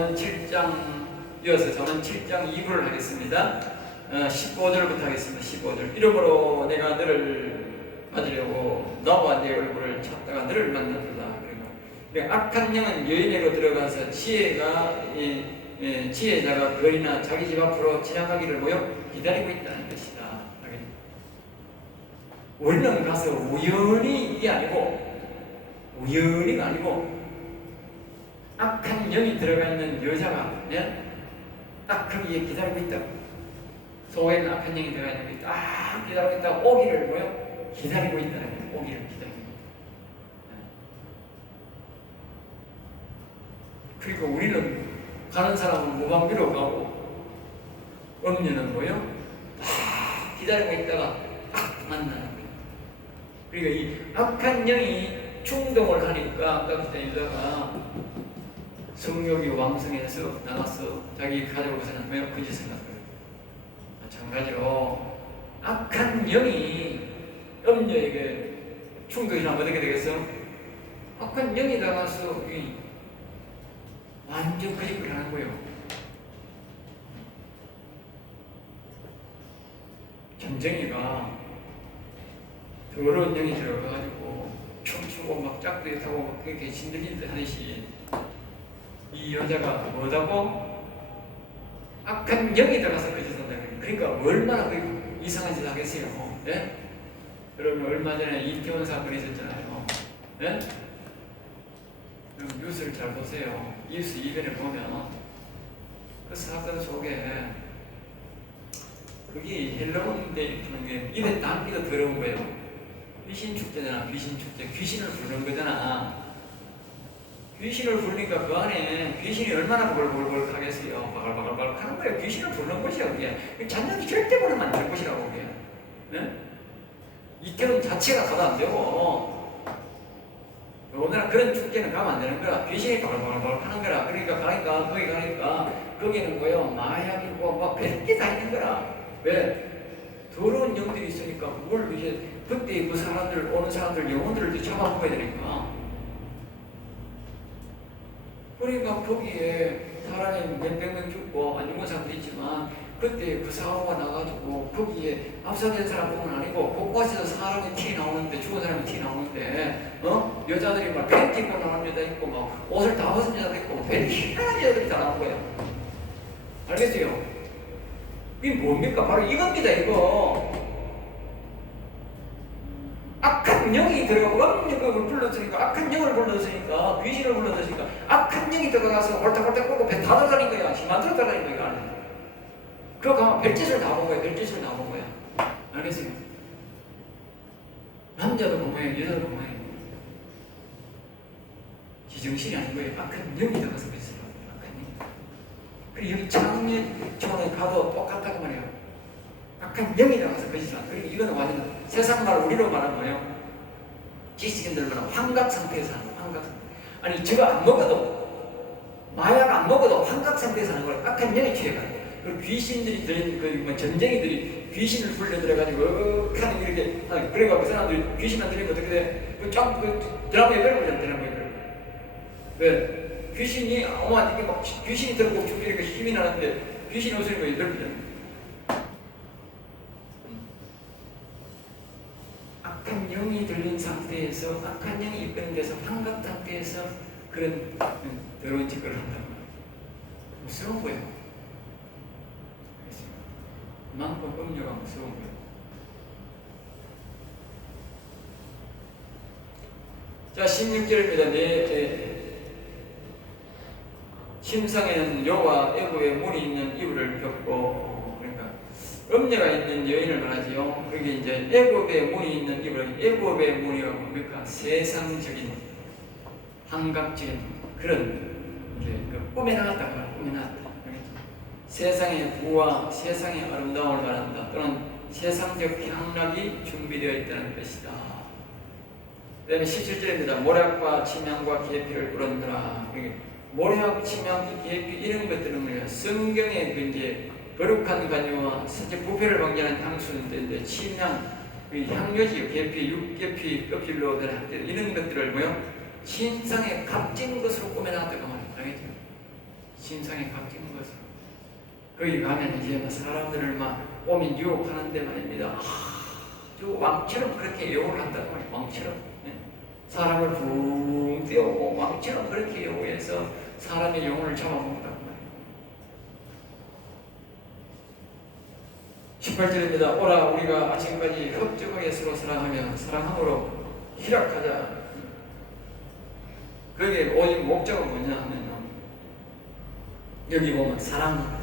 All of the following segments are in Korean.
7장 이어서 저는 7장 2부를 하겠습니다. 15절부터 하겠습니다. 15절. 이러므로 내가 너를 받으려고 너와 내 얼굴을 찾다가 너를 만났도다. 그리고 악한 영은 여인에게로 들어가서 지혜자가 거리나 자기 집 앞으로 지나가기를 기다리고 있다는 것이다. 우리는 가서 우연히가 아니고 악한 영이 들어가 있는 여자가 딱 거기에 기다리고 있다고. 속에는 악한 영이 들어가 있는 게 딱 기다리고 있다고. 오기를 기다리고 있다는 거예요. 오기를 기다리고 있다. 그리고 우리는 가는 사람은 무방비로 가고 음녀는 딱 기다리고 있다가 딱 만나는 거예요. 그러니까 이 악한 영이 충동을 하니까 아까 그때 일다가 성욕이 왕성해서 나가서 자기 가족을 생각하며 그 짓을 생각해요. 마찬가지로 악한 영이 음녀에게 충동이 나면 어떻게 되겠어? 악한 영이 나가서 완전 그 짓을 하는 거예요. 점쟁이가 더러운 영이 들어가가지고 춤추고 막 짝두기 타고 막 그렇게 신들리듯 하듯이 이 여자가 뭐다고? 악한 영이 들어가서 그 짓을 한다. 그러니까 얼마나 그 이상한 짓을 하겠어요. 예? 여러분 얼마 전에 이태원 사건이 있었잖아요. 예? 뉴스를 잘 보세요. 뉴스 이변을 보면 그 사건 속에 그게 헬로윈데 이렇게 하는 게 입에 담기도 더러운 거예요. 귀신 축제잖아. 귀신 축제. 귀신을 부르는 거잖아. 귀신을 부르니까 그 안에 귀신이 얼마나 벌벌벌 하겠어요. 바글바글 하는 거예요. 귀신을 부르는 것이야. 그게 잔년이 절대 부르면 안 될 것이라고. 그게. 네? 이태원 자체가 가도 안 되고 오늘은 그런 축제는 가면 안 되는 거야. 귀신이 바글바글 하는 거라. 그러니까 거기 가니까 거기는 마약이고 막 별게 다 있는 거라. 왜? 더러운 영들이 있으니까 뭘 이제 그때 그 사람들 오는 사람들 영혼들을 잡아먹어야 되니까. 그러니까 거기에 사람이 몇백 명 죽고 안 죽은 사람도 있지만 그때 그 사고가 나가지고 거기에 압사된 사람뿐만 아니고 곳곳에서 사람이 티 나오는데 죽은 사람이 티 나오는데 여자들이 막 팬티 입고 나오는 여자 있고 막 옷을 다 벗은 여자도 있고 별 희한한 여자들이 다 나온 거야. 알겠어요? 이게 뭡니까? 바로 이겁니다. 이거 악한 영이 들어가고 음력을 불렀으니까 악한 영을 불렀으니까 귀신을 불렀으니까 악한 영이 들어가서 홀딱홀딱 꽂고 배 다 들어가는 거야. 힘 안 들어가는 거야. 안에. 그거 가면 별짓을 다 본 거야. 별짓을 다 본 거야. 알겠어요? 남자도 본 거야. 여자도 본 거야. 지정신이 아닌 거예요. 악한 영이 들어가서 그랬어요. 악한 영. 그리고 여기 창녀촌에 가도 똑같다고 말이에요. 악한 영이 들어가서 그러시라. 그러니까 이거는 완전 세상말 우리로 말하면 뭐예요? 지식인들 말하면 환각 상태에서 하는 거예요. 환각 상태. 아니 저거 안 먹어도 마약 안 먹어도 환각 상태에서 하는 거예요. 악한 영이 취해가지고. 그리고 귀신들이 들린 전쟁이들이 귀신을 불려 들어가지고 하는 이렇게 하는. 그래가 그 사람들이 귀신 안 들리면 어떻게 돼? 드라마에 배워보잖아. 드라마에 배워. 왜? 귀신이 이게 막 귀신이 들어오고 이렇게 힘이 나는데 귀신이 없으니까 넓히잖아. 악한 영이 들린 상태에서 악한 영이 이끄는 데서 환각 상태에서 그런 더러운 짓을 한다고. 무서운 거예요. 그만큼 음료가 무서운 거예요. 자, 16절입니다. 침상에는 여호와 애굽의 물이 있는 이불을 덮고, 그러니까 음녀가 있는 여인을 말하지요. 그게 이제 애굽의 문이 있는 이불. 애굽의 문이 뭡니까? 세상적인 환각적인 그런 이제 꿈에 나왔다고 말해요. 꿈에 나왔다. 세상의 부와 세상의 아름다움을 말한다. 또는 세상적 향락이 준비되어 있다는 것이다. 그 다음에 17절입니다. 모략과 침향과 계피를 꾸런더라. 모략, 침향, 계피 이런 것들은 뭐냐? 성경의 이제 거룩한 관유와 실제 부패를 방지하는 향수인데 침향, 향료지, 계피, 육계피, 껍질로 된 학들 이런 것들을 신상에 값진 것으로 꾸며놨다고 말이에요. 알겠죠? 심상에 바뀌는 거죠. 거기 가면 이제 사람들을 막 오면 유혹하는데 말입니다. 아주 왕처럼 그렇게 유혹을 한단 말이에요. 왕처럼. 네? 사람을 붕 띄우고 왕처럼 그렇게 유혹해서 사람의 영혼을 잡아먹는단 말이에요. 18절입니다. 오라 우리가 아침까지 흡족하게 서로 사랑하며 사랑함으로 희락하자. 그게 오직 목적은 뭐냐 하면 여기 보면 사랑.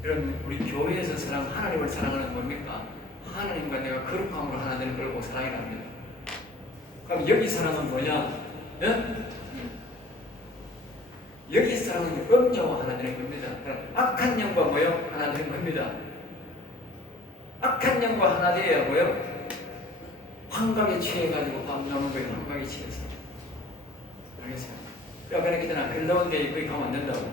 그럼 우리 교회에서 하나님을 사랑하는 뭡니까? 하나님과 내가 거룩함으로 하나 되는 걸 보고 사랑이랍니다. 그럼 여기 사랑은 뭐냐? 예? 여기 사랑은 음녀와 하나 되는 겁니다. 악한 영과 뭐요? 하나 되는 겁니다. 악한 영과 하나 되어야 뭐요? 환각에 취해가지고 밤나오는 거예요. 환각에 취해서. 알겠어요? 그러니까 그랬잖아. 흘러온데 거기 가면 안 된다고.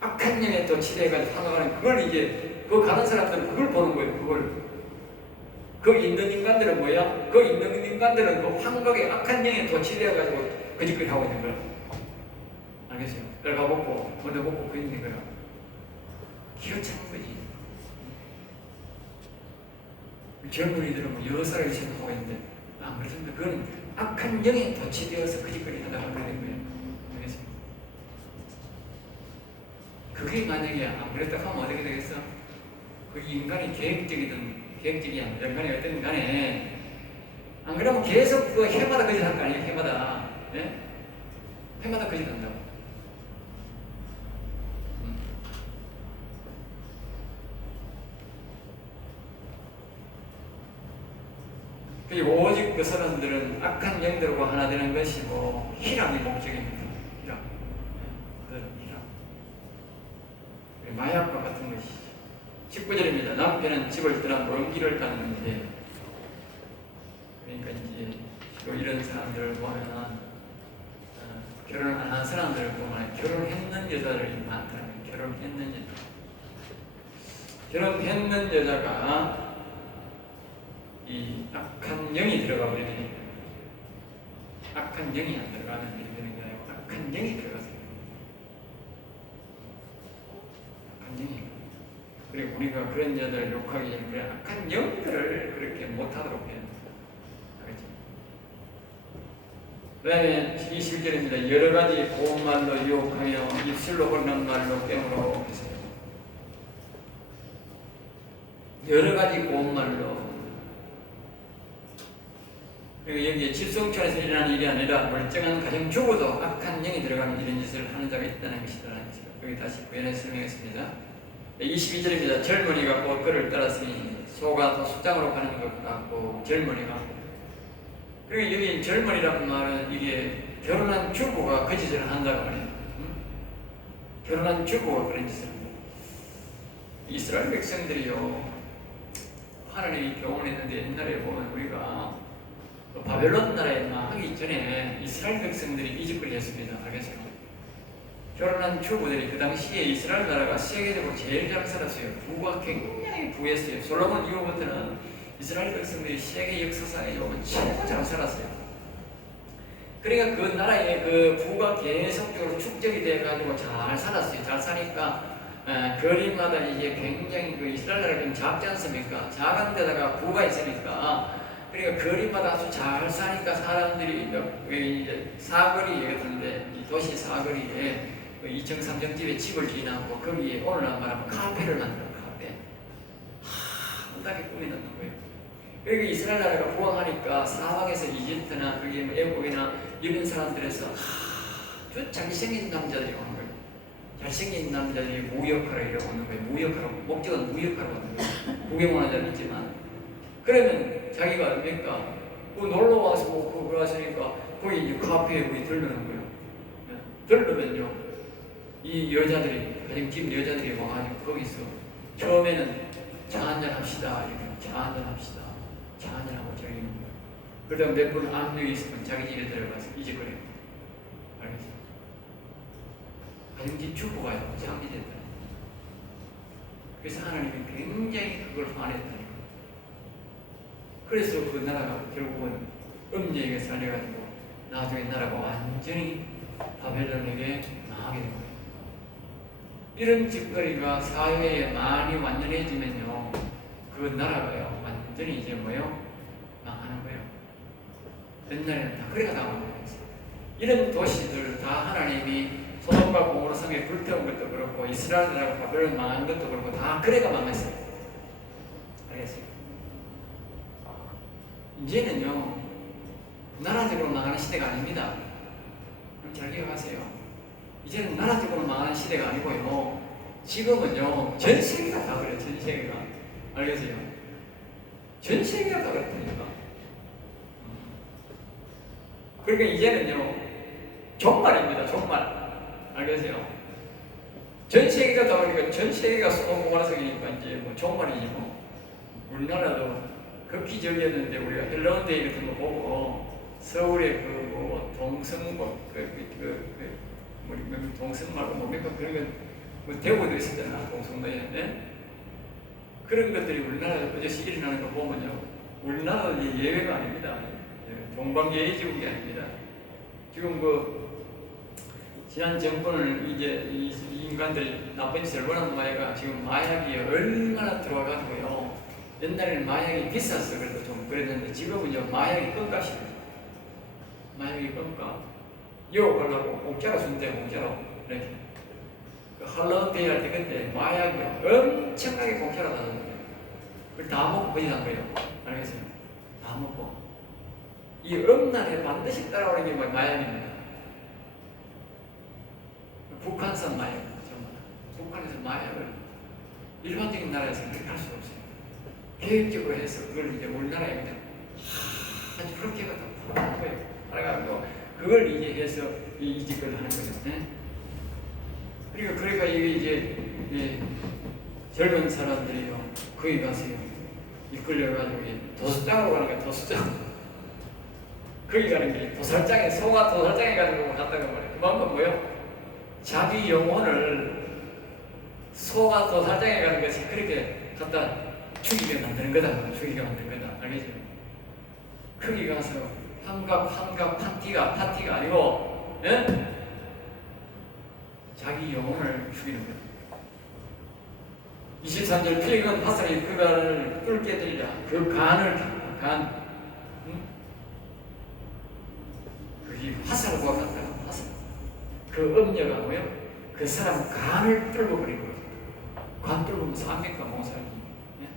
악한 영에 또 취해가지고 환각하는 그걸 이제 그 가는 사람들은 그걸 보는 거예요. 그걸. 그 있는 인간들은 뭐야? 그 있는 인간들은 그 환각에 악한 영에 또 취해가지고 그 짓거리 하고 있는 거야. 알겠어요? 내가 먹고 먼저 먹고 그 있는 거야. 기어차는 거지. 젊은이들은 뭐 여러 살을 생각하고 있는데 안 그렇습니다. 그건 악한 영에 도취되어서 그 짓거리 하다가 그러는 거예요. 알겠어요? 그게 만약에 안 그랬다 하면 어떻게 되겠어? 그 인간이 계획적이 아니라 인간이 어떤 간에 안 그러면 계속 그 해마다 거짓 할 거 아니에요? 해마다. 예? 해마다 거짓 한다고. 그리고 오직 그 사람들은 악한 영들과 하나 되는 것이고 희락이 목적입니다. 희락. 마약과 같은 것이 19절입니다. 남편은 집을 떠나 먼 길을 갔는데 그러니까 이제 이런 사람들을 보면 결혼 안 한 사람들을 보면 결혼했는 여자들이 많더라고요. 결혼했는 여자가 이 악한 영이 들어가 버리면 악한 영이 안 들어가면 이렇게 되는 게 아니고 악한 영이 들어가서 악한 영이. 그리고 우리가 그런 여자를 욕하기 전에 그래 악한 영들을 그렇게 못하도록 해야 된다. 알겠죠? 그 다음에 21절입니다. 여러 가지 고운 말로 유혹하며 입술로 걷는 말로 깨물어 계세요. 여러 가지 고운 말로. 그리고 여기에 집성촌에서 일어나는 일이 아니라 멀쩡한 가정주부도 악한 영이 들어가면 이런 짓을 하는 자가 있다는 것이더라. 여기 다시 구현해서 설명했습니다. 22절입니다. 젊은이가 곧 그를 따랐으니 소가 더 숙장으로 가는 것 같고 젊은이가. 그리고 여기 젊은이라는 말은 이게 결혼한 주부가 그 짓을 한다고 말해요. 결혼한 주부가 그런 짓을 합니다. 이스라엘 백성들이요 하나님이 교훈했는데 옛날에 보면 우리가 바벨론 나라에 하기 전에 이스라엘 백성들이 이 짓거리 했습니다. 알겠어요? 결혼한 주부들이 그 당시에 이스라엘 나라가 세계적으로 제일 잘 살았어요. 부가 굉장히 부했어요. 솔로몬 이후부터는 이스라엘 백성들이 세계 역사상에 오면 최고 잘 살았어요. 그러니까 그 나라의 그 부가 계속적으로 축적이 돼가지고 잘 살았어요. 잘 사니까 거리마다 이제 굉장히 그 이스라엘 나라가 좀 작지 않습니까? 작은 데다가 부가 있으니까 그러니까 거리마다 아주 잘 사니까 사람들이 이제 사거리 같은데 도시 사거리에 2층 3층 집에 집을 지나고 거기에 오늘날 말하면 카페를 만들어. 카페 아름답게 꾸며놓는 거예요. 그리고 이스라엘 나라가 부흥하니까 사방에서 이집트나 그게 뭐 애국이나 이런 사람들에서 아주 잘생긴 남자들이 오는 거예요. 잘생긴 남자들이 무역하러 이러고 오는 거예요. 무역하러, 목적은 무역하러 오는 거예요. 구경하는 자도 있지만 그러면 자기가 뭡니까? 그 놀러와서 그거 하시니까 거기 이제 카페에 거기 들르는 거예요. 들르면요 이 여자들이 가정집 여자들이 와가지고 거기서 처음에는 차 한잔 합시다 이렇게 차 한잔 합시다 차 한잔 하고 저기는 거예요. 그러다 몇 분 안녕히 있으면 자기 집에 들어가서 이제 그래요. 알겠어요? 가정집 주부가요 장기됐다. 그래서 하나님이 굉장히 그걸 화냈다. 그래서 그 나라가 결국은 음녀에게 살려가지고 나중에 나라가 완전히 바벨론에게 망하게 된 거예요. 이런 짓거리가 사회에 많이 완전해지면요, 그 나라가요 완전히 이제 뭐요? 망하는 거예요. 옛날에는 다 그래가 나오는 거예요. 이런 도시들 다 하나님이 소돔과 고모라 성에 불태운 것도 그렇고 이스라엘 나라가 바벨론 망한 것도 그렇고 다 그래가 망했어요. 알겠어요? 이제는요 나라적으로 망하는 시대가 아닙니다. 잘 기억하세요. 이제는 나라적으로 망하는 시대가 아니고요, 지금은요 전 세계가 다 그래요. 전 세계가. 알겠어요? 전 세계가 다 그렇다니까. 그러니까 이제는요 종말입니다. 종말. 알겠어요? 전 세계가 다 그러니까 전 세계가 소돔 고모라 성이니까 이제 뭐 종말이지 뭐. 우리나라도 극기적이었는데 우리가 헬로운데이 같은 거 보고 서울에 그뭐 동성 동성 말고 뭡니까 그런 거 뭐 대구도 있었잖아. 동성로에. 네? 그런 것들이 우리나라에 어제시 일어나는 거 보면요 우리나라도 예외가 아닙니다. 동방예의지국이 아닙니다. 지금 지난 정권을 이제 이 인간들이 나쁜 짓을 원하는 마야가 지금 마약이 얼마나 들어와가지고요. 옛날에는 마약이 비쌌어. 그래도 좀 그랬는데 지금은요 마약이 껌값입니다. 마약이 껌값. 유혹하려고 공짜로 준대요. 공짜로. 이렇게. 할로데이 할 때 그때 마약이요 엄청나게 공짜로 나눠줘요. 그걸 다 먹고 거짓한 거예요. 알겠어요? 다 먹고. 이 음란에 반드시 따라오는 게 마약입니다. 북한산 마약, 정말. 북한에서 마약을 일반적인 나라에서 그렇게 할 수가 없어요. 계획적으로 해서 그걸 이제 우리나라에 그냥 아주 그렇게 갖다 하는 거예요. 그래가지고 그걸 이제 해서 이 짓을 하는 거죠. 네? 그러니까 이게 이제 젊은 사람들이요 거기 가서요 이끌려가지고 도수장으로 가는 거예요. 도수장. 거기 가는 게 도살장에 소가 도살장에 가는 거 같다고 말해요. 그만큼 뭐요? 자기 영혼을 소가 도살장에 가는 것이 그렇게 갖다 죽이게 만드는 거다. 죽이게 만드는 거다. 알겠죠? 거기 가서 한갑 파티가 아니고, 예? 자기 영혼을 죽이는 거다. 23절 피익은 화살이 그 간을 뚫게 되리라. 그 간을 간. 그게 화살과 같다. 화살. 그 음녀가 뭐요? 그 사람 간을 뚫고 버리는 거죠. 간 뚫으면 삽니까? 못 살기. 예?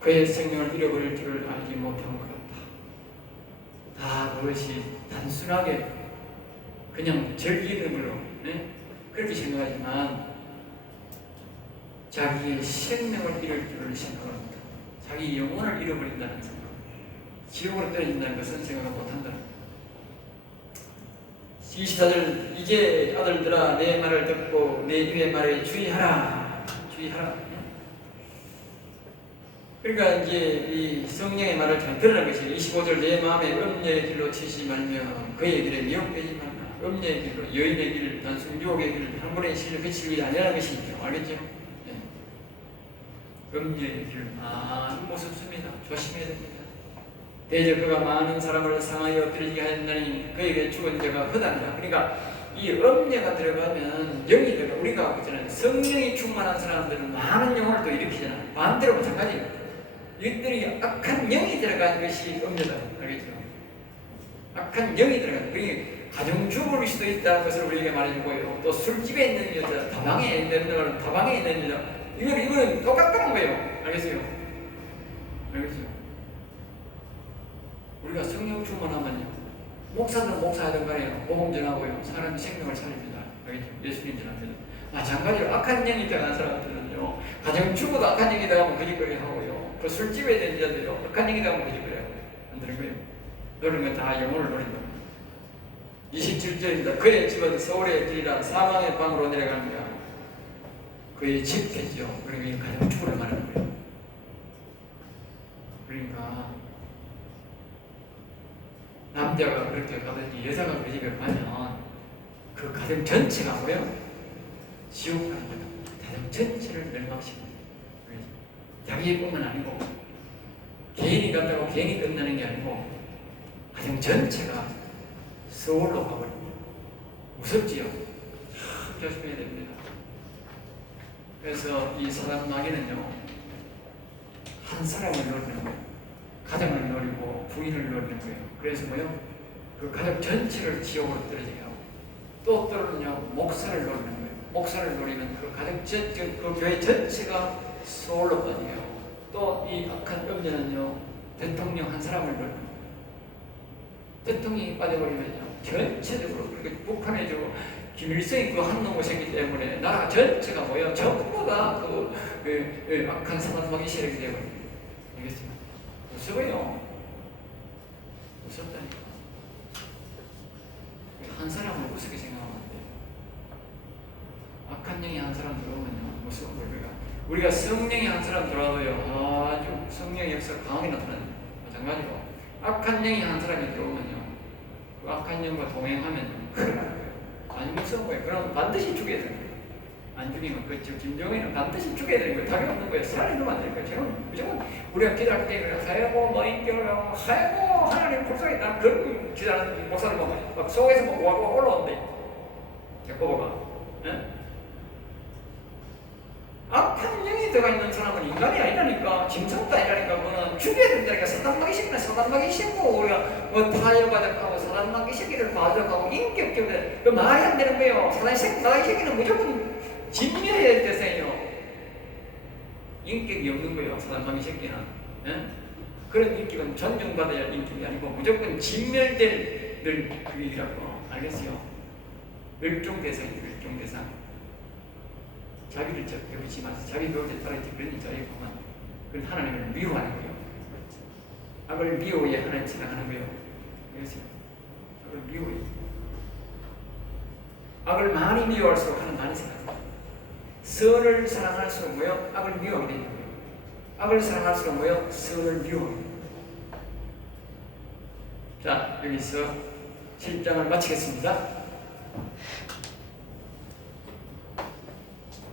그의 생명을 잃어버릴 줄을 알지 못한 것 같다. 다 그것이 단순하게 그냥 즐기는 걸로, 예? 그렇게 생각하지만 자기의 생명을 잃을 줄을 생각합니다. 자기 영혼을 잃어버린다는 생각. 지옥으로 떨어진다는 것은 생각을 못한다. 24절 이제 아들들아 내 말을 듣고 내 입의 말에 주의하라. 주의하라. 그러니까 이제 이 성령의 말을 잘 들으라는 것이 25절 내 마음에 음녀의 길로 치지 말며 그의 길에 미혹되지 말라. 음녀의 길로 여인의 길 단순 유혹의 길 한번에 실을 그칠 일이 아니라는 것이죠. 알겠죠? 네. 음녀의 길 아주 무섭습니다. 조심해야 됩니다. 대저 그가 많은 사람을 상하여 엎드리게 하였나니 그에게 죽은 자가 허다니라. 그러니까 이 음녀가 들어가면 영이 들어가. 우리가 그잖아요. 성령이 충만한 사람들은 많은 영혼을 또 일으키잖아요. 반대로 마찬가지예요. 이들이 악한 영이 들어가는 것이 음녀다. 알겠죠? 악한 영이 들어가는. 그러니까 가정주부일 수도 있다는 것을 우리에게 말해주고요. 또 술집에 있는 여자, 다방에 있는 여자, 다방에 있는 여자. 이거는 똑같다는 거예요. 알겠어요? 알겠죠? 우리가 성령 충만하면요 목사들은 목사하던 간에 복음 전하고요 사람의 생명을 살립니다. 알겠죠? 예수님 전합니다. 마찬가지로 악한 영이 들어간 사람들은요 가정주부도 악한 영이 들어가면 거짓거리 하고요 그 술집에 있는 여자들요 악한 영이 들어가면 거짓거리 하고요 안 되는 거예요. 그런 건 다 영혼을 노린다. 27절입니다. 그의 집은 서울의 길이라 사망의 방으로 내려갑니다. 그의 집겠죠. 그러니까 가정주부를 말하는 거예요. 그러니까 남자가 그렇게 가든지 여자가 그 집에 가면 그 가정 전체가 뭐예요? 지옥 가는 거다. 가정 전체를 멸망시킵니다. 자기의 꿈은 아니고 개인이 갔다고 개인이 끝나는 게 아니고 가정 전체가 서울로 가버립니다. 무섭지요? 조심해야 됩니다. 그래서 이 사단 마귀는요, 한 사람을 노리는 거예요. 가정을 노리고 부인을 노리는 거예요. 그래서 뭐요? 그 가족 전체를 지옥으로 떨어지게 하고, 또 때로는요, 목사를 노리는 거예요. 목사를 노리면 그 가정 전체, 그 교회 전체가 소홀로 빠지게 하고, 또 이 악한 음녀는요, 대통령 한 사람을 노리는 거예요. 대통령이 빠져버리면요, 전체적으로, 그렇게 북한에 김일성이 그 한 놈의 새끼 때문에 나라 전체가 뭐예요? 전부 다 그 악한 사단마귀 세력이 되어버립니다. 알겠습니까? 무서워요. 무섭다니까. 한 사람을 무섭게 생각하면 안 돼요. 악한 영이 한 사람 들어오면요, 무서운 걸 우리가 성령이 한 사람 들어와도요, 아주 성령의 역사가 강하게 나타나요. 마찬가지로 악한 영이 한 사람이 들어오면요, 그 악한 영과 동행하면 큰일 나는 거예요. 아니 무서운 거예요. 그럼 반드시 죽여야 되는 거예요. 안 죽이면 김정은은 반드시 죽여야 되는 거예요. 답이 없는 거예요. 살아있으면 안 되는 거예요. 저는 무조건 우리가 기도할 때 하야고 뭐 인격을 하고 하야고 하나님 불쌍히 나 그런 기도하는 목사를 보면 막 속에서 막 올라온대. 야고보가. 악한 영이 들어가 있는 사람은 인간이 아니라니까, 짐승도 아니라니까. 그거는 죽여야 된다니까. 사단마귀 새끼는 사단마귀 새끼고, 우리가 뭐 타협받아가고 사단마귀 새끼를 봐줘가고 인격적으로 그 말이 안 되는 거예요. 사단마귀 새끼는 무조건 진멸해야 될 대상이에요. 인격이 없는 거예요. 사단마귀 새끼는. 그런 인격은 존중받아야 할 인격이 아니고 무조건 진멸될 그 일이라고. 알겠어요? 멸종 대상이에요. 멸종 대상. 자비를 베푸지 마세요. 자비 배울 때 따르지. 그런 자리구만. 그건 하나님을 미워하는 거예요. 악을 미워해 하나님 사랑하는 거예요. 그래서 악을 미워해. 악을 많이 미워할수록 하나님 많이 사랑해요. 선을 사랑할수록 뭐요? 악을 미워하게 되는 거예요. 악을 사랑할수록 뭐요? 선을 미워하게 돼요. 자, 여기서 7장을 마치겠습니다.